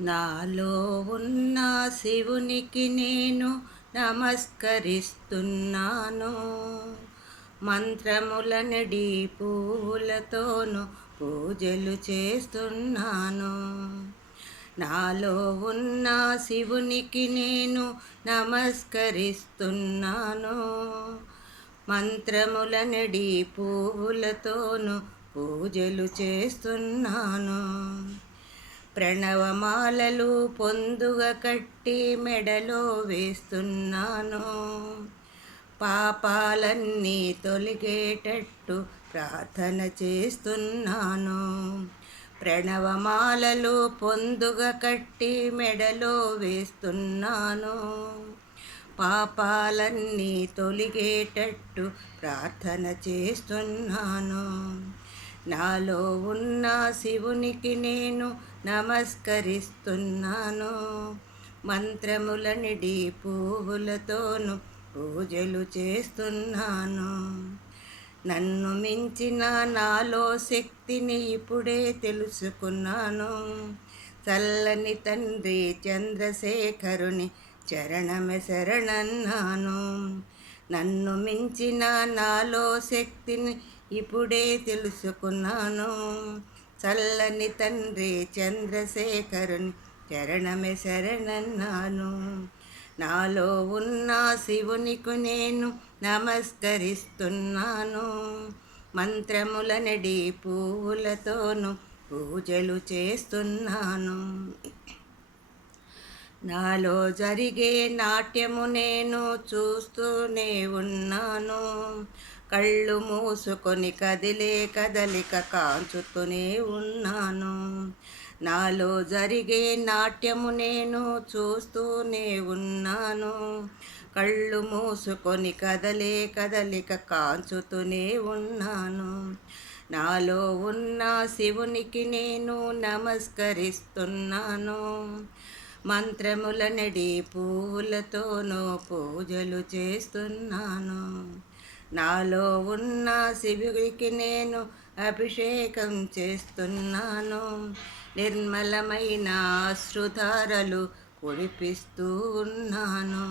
నాలో ఉన్న శివునికి నేను నమస్కరిస్తున్నాను. మంత్రములనడి పూలతోను పూజలు చేస్తున్నాను. నాలో ఉన్న శివునికి నేను నమస్కరిస్తున్నాను. మంత్రములనడి పూలతోను పూజలు చేస్తున్నాను. ప్రణవమాలలు పొందుగా కట్టి మెడలో వేస్తున్నాను. పాపాలన్నీ తొలగేటట్టు ప్రార్థన చేస్తున్నాను. ప్రణవమాలలు పొందుగా కట్టి మెడలో వేస్తున్నాను. పాపాలన్నీ తొలగేటట్టు ప్రార్థన చేస్తున్నాను. నాలో ఉన్న శివునికి నేను నమస్కరిస్తున్నాను. మంత్రములనిడి పువ్వులతోను పూజలు చేస్తున్నాను. నన్ను మించిన నాలో శక్తిని ఇప్పుడే తెలుసుకున్నాను. చల్లని తండ్రి చంద్రశేఖరుని చరణమే శరణన్నాను. నన్ను మించిన నాలో శక్తిని ఇప్పుడే తెలుసుకున్నాను. చల్లని తండ్రి చంద్రశేఖరుని చరణమే శరణన్నాను. నాలో ఉన్న శివునికి నేను నమస్కరిస్తున్నాను. మంత్రములనడి పువ్వులతోను పూజలు చేస్తున్నాను. నాలో జరిగే నాట్యము నేను చూస్తూనే ఉన్నాను. కళ్ళు మూసుకొని కదిలే కదలిక కాంచుతూనే ఉన్నాను. నాలో జరిగే నాట్యము నేను చూస్తూనే ఉన్నాను. కళ్ళు మూసుకొని కదలే కదలిక కాంచుతూనే ఉన్నాను. నాలో ఉన్న శివునికి నేను నమస్కరిస్తున్నాను. మంత్రములనడి పూలతోనూ పూజలు చేస్తున్నాను. నాలో ఉన్న శివుడికి నేను అభిషేకం చేస్తున్నాను. నిర్మలమైన అశ్రుధారలు కురిపిస్తూ ఉన్నాను.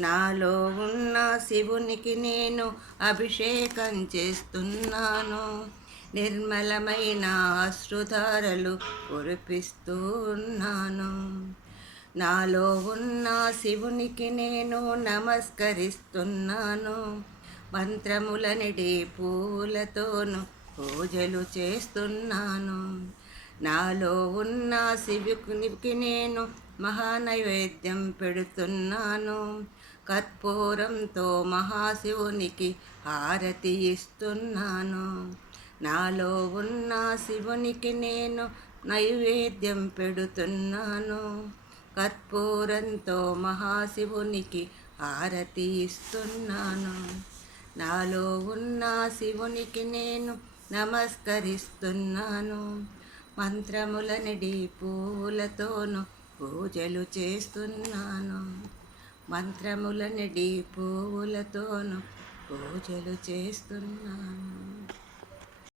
నాలో ఉన్న శివునికి నేను అభిషేకం చేస్తున్నాను. నిర్మలమైన అశ్రుధారలు కురిపిస్తూ ఉన్నాను. నాలో ఉన్న శివునికి నేను నమస్కరిస్తున్నాను. మంత్రములనిడి పూలతోను పూజలు చేస్తున్నాను. నాలో ఉన్న శివునికి నేను మహానైవేద్యం పెడుతున్నాను. కర్పూరంతో మహాశివునికి హారతి ఇస్తున్నాను. నాలో ఉన్న శివునికి నేను నైవేద్యం పెడుతున్నాను. కర్పూరంతో మహాశివునికి హారతి ఇస్తున్నాను. నాలో ఉన్న శివునికి నేను నమస్కరిస్తున్నాను. మంత్రములనిడి పూలతోను పూజలు చేస్తున్నాను. మంత్రములనిడి పూలతోను పూజలు చేస్తున్నాను.